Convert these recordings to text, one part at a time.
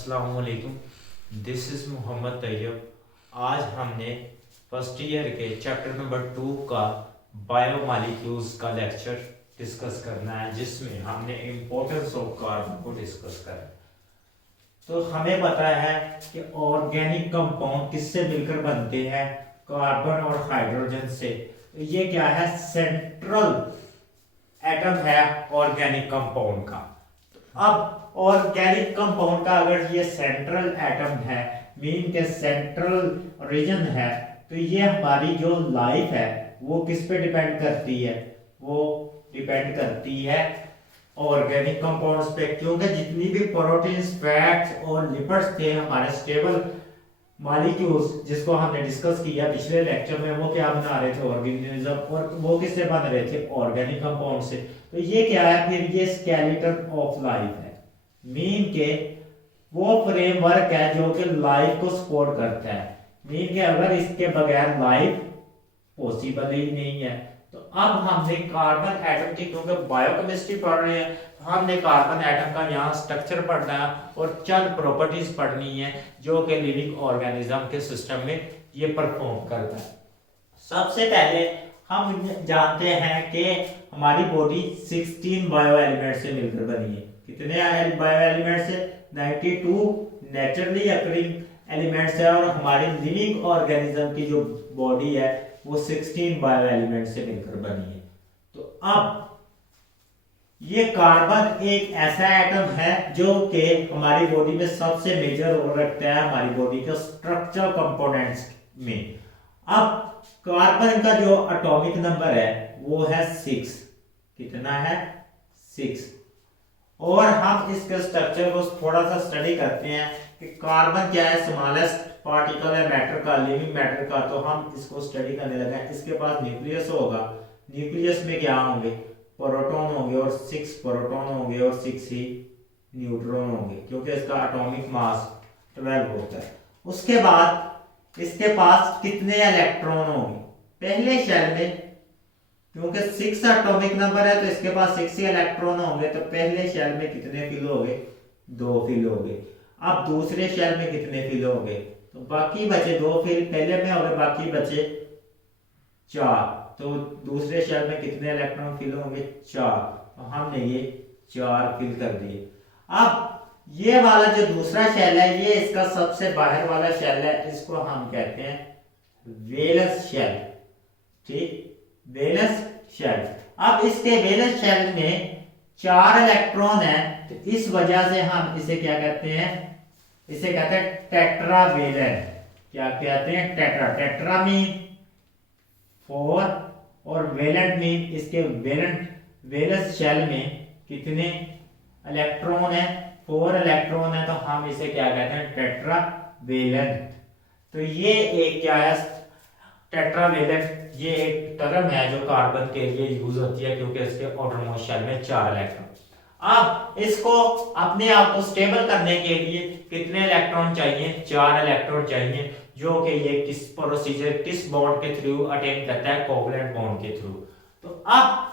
अस्सलाम वालेकुम। This is Mohammad Tayyab. आज हमने फर्स्ट ईयर के चैप्टर नंबर 2 का बायोमॉलिक्यूल्स का लेक्चर डिस्कस करना है, जिसमें हमने इम्पोर्टेंस ऑफ कार्बन को डिस्कस करना है। तो हमें पता है कि ऑर्गेनिक कंपाउंड किससे मिलकर बनते हैं, कार्बन और हाइड्रोजन से। ये क्या है, सेंट्रल एटम है ऑर्गेनिक कंपाउंड का। अब ऑर्गेनिक कंपाउंड का अगर ये सेंट्रल एटम है, मीन के सेंट्रल रीजन है, तो ये हमारी जो लाइफ है वो किस पे डिपेंड करती है, वो डिपेंड करती है ऑर्गेनिक कंपाउंड्स पे। क्योंकि जितनी भी प्रोटीन्स, फैट्स और लिपिड्स थे हमारे स्टेबल मॉलिक्यूल्स, जिसको हमने डिस्कस किया पिछले लेक्चर में, वो क्या बना रहे थे, ऑर्गेनिज्म, और वो किससे बन रहे थे, ऑर्गेनिक कंपाउंड से। तो ये क्या है, फिर ये स्केलेटन ऑफ लाइफ है, मीन के वो फ्रेमवर्क है जो कि लाइफ को सपोर्ट करता है। मीन के अगर इसके बगैर लाइफ पॉसिबल ही नहीं है। तो अब हमने कार्बन एटम की, क्योंकि बायोकेमिस्ट्री पढ़ रहे हैं, तो हमने कार्बन एटम का यहाँ स्ट्रक्चर पढ़ना है और चंद प्रॉपर्टीज पढ़नी है जो कि लिविंग ऑर्गेनिज्म के सिस्टम में ये परफॉर्म करता है। सबसे पहले हम जानते हैं कि हमारी बॉडी 16 बायो एलिमेंट से मिलकर बनी है। कितने बायो एलिमेंट से? 92 नेचुरली अकरिंग एलिमेंट्स है, और हमारी लिविंग ऑर्गेनिज्म की जो बॉडी है वो 16 बायो एलिमेंट से मिलकर बनी है। तो अब ये कार्बन एक ऐसा एटम है जो कि हमारी बॉडी में सबसे मेजर रोल रखता है हमारी बॉडी के स्ट्रक्चरल कंपोनेंट्स में। अब कार्बन का जो एटॉमिक नंबर है वो है 6। कितना है? 6। और हम इसके स्ट्रक्चर को थोड़ा सा स्टडी करते हैं कि कार्बन क्या है, स्मॉलेस्ट पार्टिकल है मैटर का, लिविंग मैटर का। तो हम इसको स्टडी करने लगे हैं। इसके पास न्यूक्लियस होगा, न्यूक्लियस में क्या होंगे, प्रोटॉन होंगे, और 6 प्रोटॉन होंगे और 6 ही न्यूट्रॉन होंगे, क्योंकि इसका एटॉमिक मास 12 होता है। उसके बाद इसके पास कितने इलेक्ट्रॉन होंगे पहले शेल में, क्योंकि 6 एटॉमिक नंबर है तो इसके पास 6 ही इलेक्ट्रॉन होंगे। तो पहले शेल में कितने फिल हो गए? 2 फिल हो गए। अब दूसरे शेल में कितने फिल हो गए? तो बाकी बचे 2 फिल, पहले में हो गए, बाकी बचे 4। तो दूसरे शेल में कितने इलेक्ट्रॉन फिल होंगे? 4। तो हमने ये 4 फिल कर दिए। अब ये वाला जो दूसरा शेल है, ये इसका सबसे बाहर वाला शेल है, इसको हम कहते हैं वैलेंस शेल। ठीक, वैलेंस शेल। अब इसके वैलेंस शेल में 4 इलेक्ट्रॉन है, तो इस वजह से हम इसे क्या कहते हैं, इसे कहते हैं टेट्रावेलेंट। क्या कहते हैं? टेट्रा। टेट्रा मीन 4 और वेलेंट मीन इसके वैलेंस शेल में कितने इलेक्ट्रॉन है? 4 इलेक्ट्रॉन है। तो हम इसे क्या कहते हैं? टेट्रावेलेंट। तो ये एक क्या है, टेट्रावेलेंट, ये एक टर्म है जो कार्बन के लिए यूज होती है, क्योंकि इसके आउटरमोस्ट शेल में 4 इलेक्ट्रॉन। अब इसको अपने आप को स्टेबल करने के लिए कितने इलेक्ट्रॉन चाहिए? 4 इलेक्ट्रॉन चाहिए, जो कि ये किस प्रोसीजर, किस बॉन्ड के थ्रू अटेन करता है? कोवलेंट बॉन्ड के थ्रू। तो अब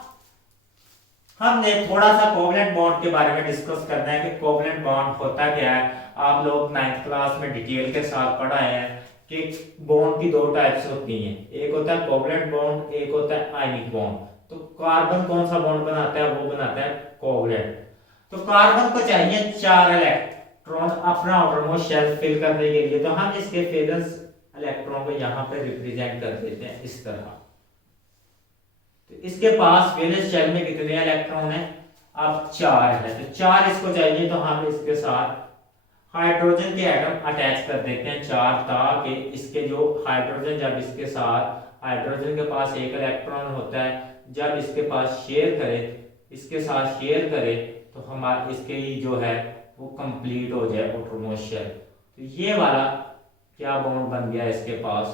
हमने थोड़ा सा कोवलेंट बॉन्ड के बारे में डिस्कस करना है कि कोवलेंट बॉन्ड होता क्या है। आप लोग 9th क्लास में डिटेल के साथ पढ़ाए हैं कि बॉन्ड की 2 टाइप्स होती हैं, एक होता है कोवलेंट बॉन्ड, एक होता है आयनिक बॉन्ड। तो कार्बन कौन सा बॉन्ड बनाता है? वो बनाता है कोवलेंट। तो कार्बन को चाहिए 4 इलेक्ट्रॉन अपना आउटरमोस्ट शेल फिल करने के लिए। तो हम इसके वैलेंस इलेक्ट्रॉन को यहाँ पे रिप्रेजेंट कर देते हैं इस तरह। तो इसके पास वैलेंस शेल में कितने इलेक्ट्रॉन है? अब 4 है। तो 4 इसको चाहिए, तो हम इसके साथ हाइड्रोजन के एटम अटैच कर देते हैं 4, ताकि इसके जो हाइड्रोजन, जब इसके साथ हाइड्रोजन के पास 1 इलेक्ट्रॉन होता है, जब इसके पास शेयर करे, इसके साथ शेयर करे, तो हमारा इसके जो है वो कंप्लीट हो जाए आउटरमोस्ट शेल। तो ये वाला क्या बॉन्ड बन गया इसके पास?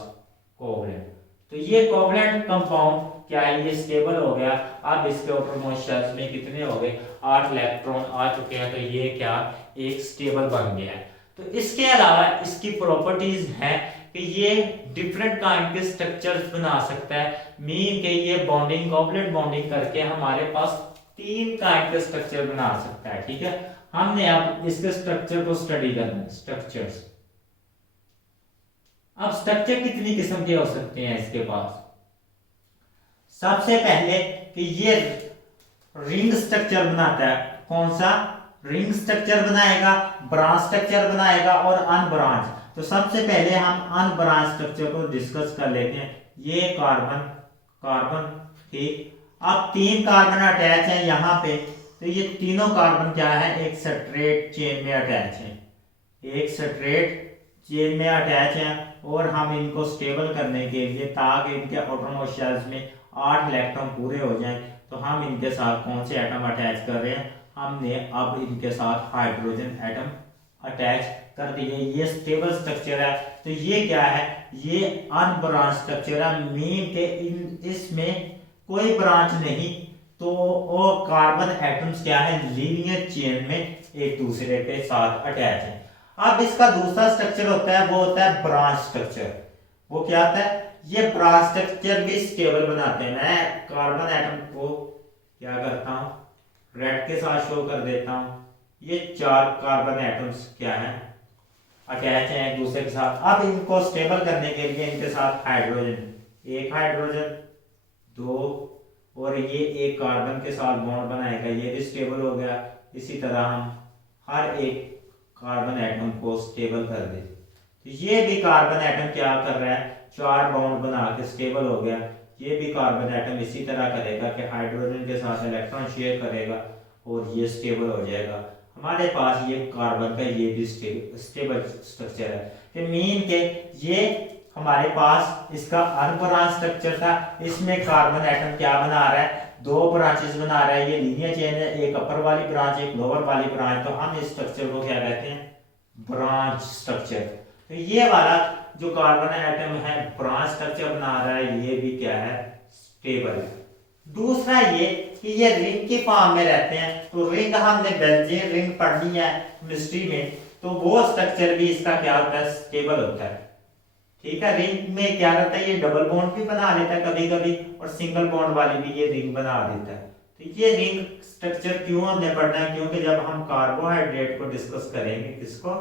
कोवलेंट। तो ये कोवलेंट कंपाउंड क्या है, ये स्टेबल हो गया। अब इसके आउटरमोस्ट शेल्स में कितने हो गए? 8 इलेक्ट्रॉन आ चुके हैं। तो ये क्या, एक स्टेबल बन गया है। तो इसके अलावा इसकी प्रॉपर्टीज हैं कि ये डिफरेंट काइंड के स्ट्रक्चर्स बना सकता है, मीन के ये बॉन्डिंग, कोवलेंट बॉन्डिंग करके हमारे पास 3 काइंड के स्ट्रक्चर बना सकता है। ठीक है, हमने अब इसके स्ट्रक्चर को स्टडी करना है, स्ट्रक्चर्स। अब स्ट्रक्चर कितनी किस्म के हो सकते हैं इसके पास। सबसे पहले कि ये रिंग स्ट्रक्चर बनाता है। कौन सा? रिंग स्ट्रक्चर बनाएगा, ब्रांच स्ट्रक्चर बनाएगा और अनब्रांच। तो सबसे पहले हम अनब्रांच स्ट्रक्चर को डिस्कस कर लेते हैं। ये कार्बन कार्बन, ठीक। अब 3 कार्बन अटैच हैं यहाँ पे, तो ये तीनों कार्बन क्या है, एक स्ट्रेट चेन में अटैच है, एक स्ट्रेट चेन में अटैच है। और हम इनको स्टेबल करने के लिए, ताकि इनके ऑटोनोमस शेल्स में 8 इलेक्ट्रॉन पूरे हो जाएं, तो हम इनके साथ कौन से एटम अटैच कर रहे हैं, हमने अब इनके साथ हाइड्रोजन एटम अटैच कर दिए। ये स्टेबल स्ट्रक्चर है। तो ये क्या है, ये अनब्रांच स्ट्रक्चर है। मीन के इसमें कोई ब्रांच नहीं, तो वो कार्बन एटम्स क्या है, लीनियर चेन में एक दूसरे के साथ अटैच है। अब इसका दूसरा स्ट्रक्चर होता है, वो होता है ब्रांच स्ट्रक्चर। वो क्या होता है, ये ब्रांच स्ट्रक्चर भी स्टेबल बनाते हैं। मैं कार्बन एटम को क्या करता हूं, रेड के साथ शो कर देता हूं। ये 4 कार्बन एटम्स क्या है, अटैच हैं एक दूसरे के साथ। अब इनको स्टेबल करने के लिए इनके साथ हाइड्रोजन, एक हाइड्रोजन, 2, और ये एक कार्बन के साथ बॉन्ड बनाएगा, ये भी स्टेबल हो गया। इसी तरह हम हर एक कार्बन एटम को स्टेबल कर दे। तो ये भी कार्बन एटम क्या कर रहा है, 4 बॉन्ड बना के स्टेबल हो गया। ये भी कार्बन एटम इसी तरह करेगा कि हाइड्रोजन के साथ इलेक्ट्रॉन शेयर करेगा और ये स्टेबल हो जाएगा। हमारे पास ये कार्बन का ये भी स्टेबल स्ट्रक्चर है। तो मीन के ये हमारे पास इसका अनब्रांच स्ट्रक्चर था। इसमें कार्बन एटम क्या बना रहा है, 2 ब्रांचेस बना रहा है। ये लीनियर चेन है, एक अपर वाली ब्रांच, एक लोअर वाली ब्रांच। तो हम इस स्ट्रक्चर को क्या कहते हैं, ब्रांच स्ट्रक्चर। तो ये वाला जो कार्बन एटम है ब्रांच स्ट्रक्चर बना रहा है, ये भी क्या है, स्टेबल है। दूसरा ये कि ये रिंग की फॉर्म में रहते हैं। तो रिंग हमने बेंजीन रिंग पढ़नी है केमिस्ट्री में, तो वो स्ट्रक्चर भी इसका क्या होता है, स्टेबल होता है। ठीक है। रिंग में क्या करता है, ये डबल बॉन्ड भी बना लेता है कभी कभी, और सिंगल बॉन्ड वाली भी ये रिंग बना देता है। तो ये रिंग स्ट्रक्चर क्यों हमने पढ़ना है, क्योंकि जब हम कार्बोहाइड्रेट को डिस्कस करेंगे, किसको,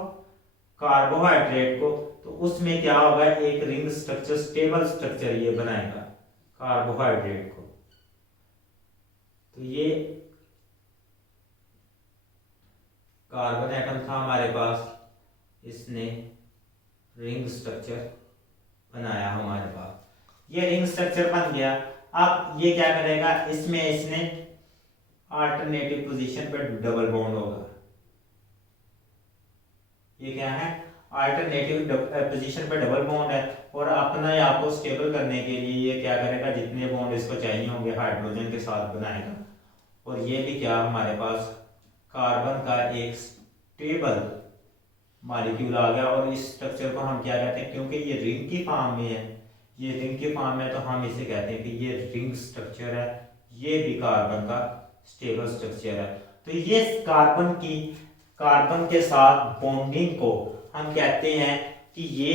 कार्बोहाइड्रेट को, तो उसमें क्या होगा, एक रिंग स्ट्रक्चर, स्टेबल स्ट्रक्चर ये बनाएगा कार्बोहाइड्रेट को। तो ये कार्बन एटम था हमारे पास, इसने रिंग स्ट्रक्चर बनाया हमारे पास। ये रिंग स्ट्रक्चर बन गया। अब ये क्या करेगा, इसमें इसने अल्टरनेटिव पोजीशन पे डबल बॉन्ड होगा। ये क्या है, अल्टरनेटिव पोजीशन पे डबल बॉन्ड है। और अपना आप को स्टेबल करने के लिए ये क्या करेगा, जितने बॉन्ड इसको चाहिए होंगे हाइड्रोजन के साथ बनाएगा। और ये भी क्या, हमारे पास कार्बन का एक स्टेबल मॉलिक्यूल आ गया। और इस स्ट्रक्चर को हम क्या कहते हैं, क्योंकि ये रिंग की फॉर्म में है, ये रिंग की फॉर्म में, तो हम इसे कहते हैं कि ये रिंग स्ट्रक्चर है। ये भी कार्बन का स्टेबल स्ट्रक्चर है। तो ये कार्बन के साथ बॉन्डिंग को हम कहते हैं कि ये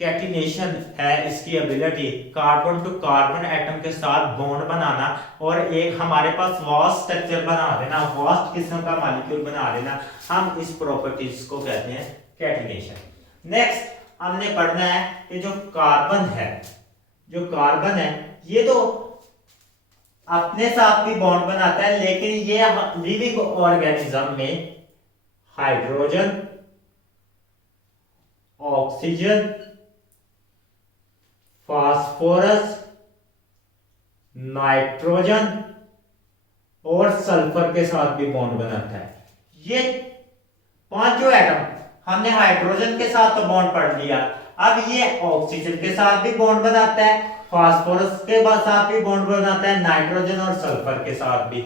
कैटिनेशन है, इसकी ability carbon to carbon atom के साथ बॉन्ड बनाना और एक हमारे पास वास्ट स्ट्रक्चर बना देना, वास्ट किस्म का मॉलिक्यूल बना देना। हम इस प्रॉपर्टीज को कहते हैं कैटिनेशन। नेक्स्ट हमने पढ़ना है कि जो कार्बन है ये तो अपने साथ भी बॉन्ड बनाता है, लेकिन ये लिविंग ऑर्गेनिज्म में हाइड्रोजन, ऑक्सीजन, फास्फोरस, नाइट्रोजन और सल्फर के साथ भी बॉन्ड बनाता है। ये 5 एटम हमने हाइड्रोजन के साथ तो बॉन्ड पढ़ लिया। अब ये ऑक्सीजन के साथ भी बॉन्ड बनाता है, फास्फोरस के साथ भी बॉन्ड बनाता है, नाइट्रोजन और सल्फर के साथ भी।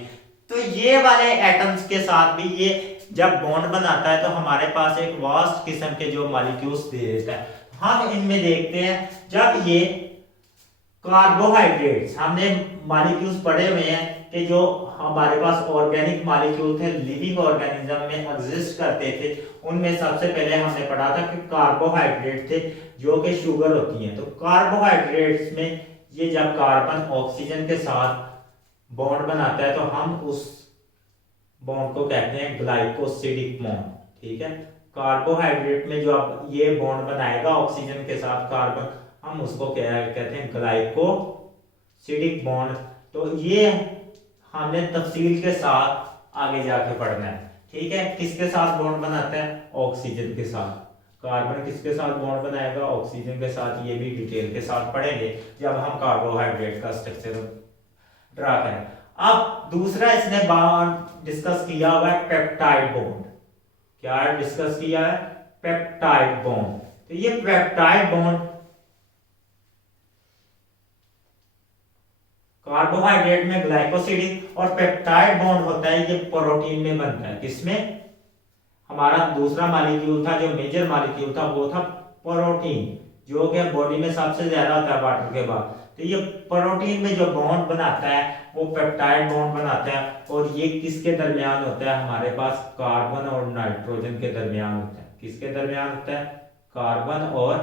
तो ये वाले एटम्स के साथ भी ये जब बॉन्ड बनाता है तो हमारे पास एक वास्ट किस्म के जो मॉलिक्यूल्स दे देता है। हम इनमें देखते हैं, जब ये कार्बोहाइड्रेट्स, हमने मॉलिक्यूल्स पढ़े हुए हैं कि जो हमारे पास ऑर्गेनिक मॉलिक्यूल थे, लिविंग ऑर्गेनिज्म में एग्जिस्ट करते थे, उनमें सबसे पहले हमने पढ़ा था कि कार्बोहाइड्रेट थे जो कि शुगर होती हैं। तो कार्बोहाइड्रेट्स में ये जब कार्बन ऑक्सीजन के साथ बॉन्ड बनाता है तो हम उस बॉन्ड को कहते हैं ग्लाइकोसिडिक बॉन्ड। ठीक है, कार्बोहाइड्रेट में जो अब ये बॉन्ड बनाएगा ऑक्सीजन के साथ कार्बन, हम उसको क्या कहते हैं, ग्लाइकोसिडिक बॉन्ड। तो ये हमने तफसील के साथ आगे जाके पढ़ना है। ठीक है, किसके साथ बॉन्ड बनाता है, ऑक्सीजन के साथ। कार्बन किसके साथ बॉन्ड बनाएगा, ऑक्सीजन के साथ। ये भी डिटेल के साथ पढ़ेंगे जब हम कार्बोहाइड्रेट का स्ट्रक्चर ड्रा करें। अब दूसरा इसने बॉन्ड डिस्कस किया हुआ है पेप्टाइड बॉन्ड। क्या डिस्कस किया है, पेप्टाइड बॉन्ड। तो ये पेप्टाइड बॉन्ड कार्बोहाइड्रेट में ग्लाइकोसिडिक, और पेप्टाइड बॉन्ड होता है ये प्रोटीन में बनता है। किसमें, हमारा दूसरा मॉलिक्यूल था जो मेजर मॉलिक्यूल था वो था प्रोटीन, जो कि बॉडी में सबसे ज्यादा होता है वाटर के बाद। तो ये प्रोटीन में जो बॉन्ड बनाता है वो पेप्टाइड बॉन्ड बनाता है, और ये किसके दरमियान होता है, हमारे पास कार्बन और नाइट्रोजन के दरमियान होता है। किसके दरमियान होता है, कार्बन और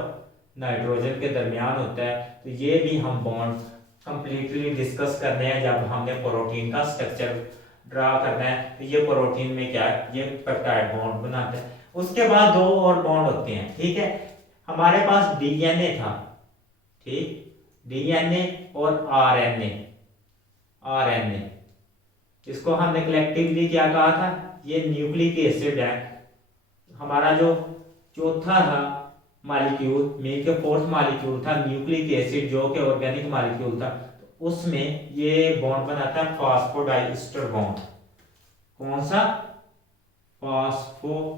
नाइट्रोजन के दरमियान होता है। तो ये भी हम बॉन्ड कंप्लीटली डिस्कस करने हैं जब हमने प्रोटीन का स्ट्रक्चर ड्रा करना है। तो ये प्रोटीन में क्या है, ये पेप्टाइड बॉन्ड बनाते हैं। उसके बाद दो और बॉन्ड होते हैं। ठीक है, हमारे पास डीएनए था, ठीक, डीएनए और आरएनए। आरएनए इसको हमने कलेक्टिवली क्या कहा था, ये न्यूक्लिक एसिड है। हमारा जो चौथा था मॉलिक्यूल, मिल के फोर्थ मॉलिक्यूल था न्यूक्लिक एसिड, जो कि ऑर्गेनिक मॉलिक्यूल था। तो उसमें ये बॉन्ड बनाता है फास्फोडाइस्टर बॉन्ड। कौन सा, फास्फोडाइस्टर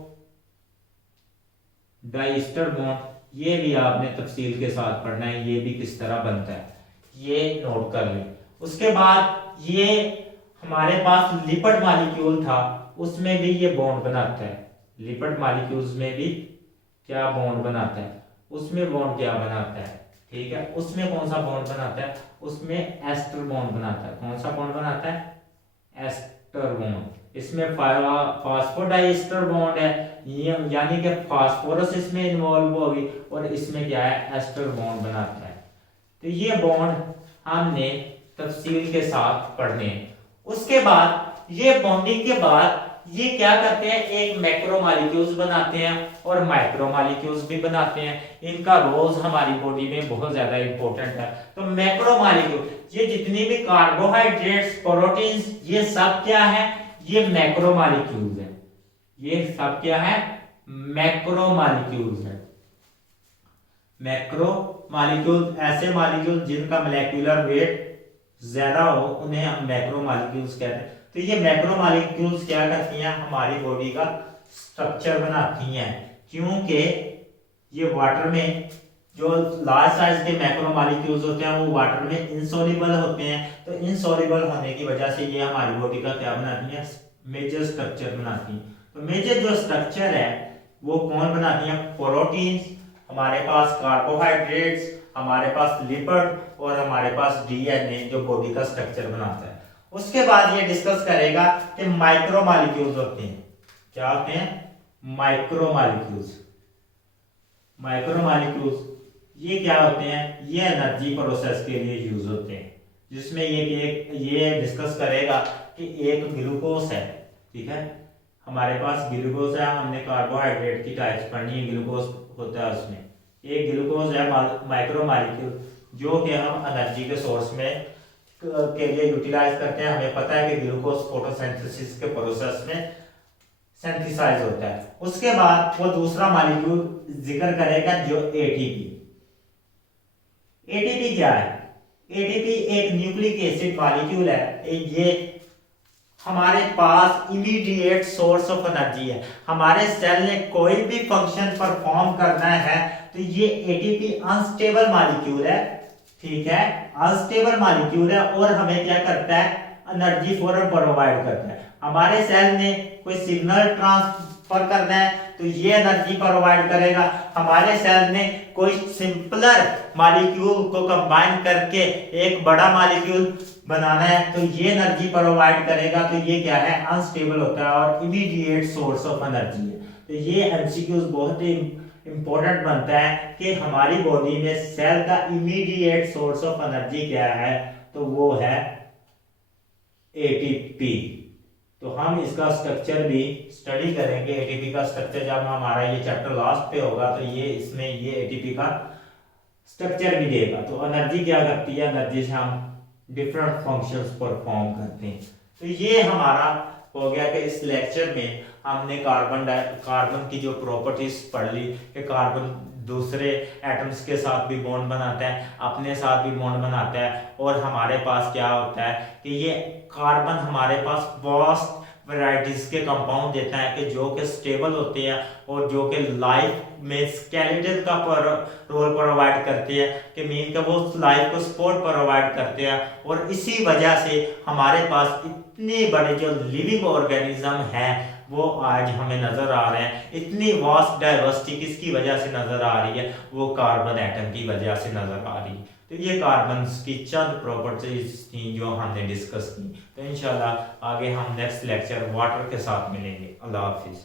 बॉन्ड। ये भी आपने तफसील के साथ पढ़ना है, ये भी किस तरह बनता है, ये नोट कर लें। उसके बाद ये हमारे पास लिपिड मॉलिक्यूल था, उसमें भी ये बॉन्ड बनाता है। लिपिड मॉलिक्यूल्स में भी क्या बॉन्ड बनाता है, उसमें बॉन्ड क्या बनाता है। ठीक है, उसमें कौन सा बॉन्ड बनाता है, उसमें एस्टर बॉन्ड बनाता है। कौन सा बॉन्ड बनाता है, एस्टर बॉन्ड। इसमें फास्फोडाइस्टर बॉन्ड है, यानी कि फास्फोरस इसमें इन्वॉल्व होगी, और इसमें क्या है, एस्टर बॉन्ड बनाता है। तो ये बॉन्ड हमने तफसील के साथ पढ़ने हैं। उसके बाद ये बॉन्डिंग के बाद ये क्या करते हैं, एक मैक्रो मॉलिक्यूल्स बनाते हैं और माइक्रो मॉलिक्यूल्स भी बनाते हैं। इनका रोल हमारी बॉडी में बहुत ज्यादा इंपॉर्टेंट है। तो मैक्रो मॉलिक्यूल, ये जितनी भी कार्बोहाइड्रेट्स, प्रोटीन्स, ये सब क्या है, ये मैक्रो मॉलिक्यूल्स है। ये सब क्या है, मैक्रो मॉलिक्यूल्स है। मैक्रो मॉलिक्यूल ऐसे मॉलिक्यूल जिनका मोलेक्युलर वेट ज्यादा हो, उन्हें हम मैक्रो मॉलिक्यूल्स कहते हैं। तो ये मैक्रो मॉलिक्यूल्स क्या करती हैं, हमारी बॉडी का स्ट्रक्चर बनाती हैं। क्योंकि ये वाटर में जो लार्ज साइज के मैक्रो मॉलिक्यूल्स होते हैं वो वाटर में इनसॉल्युबल होते हैं। तो इनसॉल्युबल होने की वजह से ये हमारी बॉडी का क्या बनाती है, मेजर स्ट्रक्चर बनाती हैं। तो मेजर जो स्ट्रक्चर है वो कौन बनाती है, प्रोटीन्स, हमारे पास कार्बोहाइड्रेट्स, हमारे पास लिपिड, और हमारे पास डीएनए जो बॉडी का स्ट्रक्चर बनाता है। उसके बाद ये डिस्कस करेगा कि माइक्रो मॉलिक्यूल्स होते हैं। क्या होते हैं, माइक्रो मॉलिक्यूल्स। माइक्रो मॉलिक्यूल्स ये क्या होते हैं, ये एनर्जी प्रोसेस के लिए यूज होते हैं। जिसमें ये डिस्कस करेगा कि एक ग्लूकोज है, ठीक है, हमारे पास ग्लूकोज है, हमने कार्बोहाइड्रेट की टाइप्स पढ़नी है, ग्लूकोज होता है उसमें। एक ग्लूकोज है माइक्रो मॉलिक्यूल, जो कि हम एनर्जी के सोर्स में के लिए यूटिलाइज करते हैं। हमें पता है कि ग्लूकोज फोटोसिंथेसिस के प्रोसेस में सिंथेसाइज होता है। उसके बाद वो दूसरा मॉलिक्यूल जिक्र करेगा जो एटीपी। एटीपी क्या है, एटीपी एक न्यूक्लिक एसिड मॉलिक्यूल है। ये हमारे पास इमीडिएट सोर्स ऑफ एनर्जी है। हमारे सेल ने कोई भी फंक्शन परफॉर्म करना है तो ये एटीपी अनस्टेबल मॉलिक्यूल है, ठीक है, अनस्टेबल मॉलिक्यूल है, और हमें क्या करता है, एनर्जी फौरन प्रोवाइड करता है। हमारे सेल ने कोई सिग्नल ट्रांसफर करना है तो ये एनर्जी प्रोवाइड करेगा। हमारे सेल ने कोई सिंपलर मॉलिक्यूल को कंबाइन करके एक बड़ा मॉलिक्यूल बनाना है तो ये एनर्जी प्रोवाइड करेगा। तो ये क्या है, अनस्टेबल होता है और इमीडिएट सोर्स ऑफ एनर्जी है। तो ये एमसीक्यूज बहुत ही इंपॉर्टेंट बनता है कि हमारी बॉडी में सेल का इमीडिएट सोर्स ऑफ एनर्जी क्या है, तो वो है एटीपी। तो हम इसका स्ट्रक्चर भी स्टडी करेंगे। एटीपी का स्ट्रक्चर जब हमारा ये चैप्टर लास्ट पे होगा तो ये इसमें ये एटीपी का स्ट्रक्चर भी देगा। तो एनर्जी क्या करती है, एनर्जी से हम डिफरेंट फंक्शंस परफॉर्म करते हैं। तो ये हमारा हो गया कि इस लेक्चर में हमने कार्बन की जो प्रॉपर्टीज पढ़ ली कि कार्बन दूसरे एटम्स के साथ भी बॉन्ड बनाता है, अपने साथ भी बॉन्ड बनाता है, और हमारे पास क्या होता है कि ये कार्बन हमारे पास वास्ट वैरायटीज के कंपाउंड देता है कि जो कि स्टेबल होते हैं और जो कि लाइफ में स्केलेटन का रोल प्रोवाइड करते हैं, कि मीन का वो लाइफ को सपोर्ट प्रोवाइड करते हैं। और इसी वजह से हमारे पास इतने बड़े जो लिविंग ऑर्गेनिज्म हैं वो आज हमें नजर आ रहे हैं। इतनी वास्ट डाइवर्सिटी किसकी वजह से नजर आ रही है, वो कार्बन एटम की वजह से नजर आ रही है। तो ये कार्बन की चंद प्रॉपर्टीज थी जो हमने डिस्कस की। तो इंशाल्लाह आगे हम नेक्स्ट लेक्चर वाटर के साथ मिलेंगे। अल्लाह हाफिज।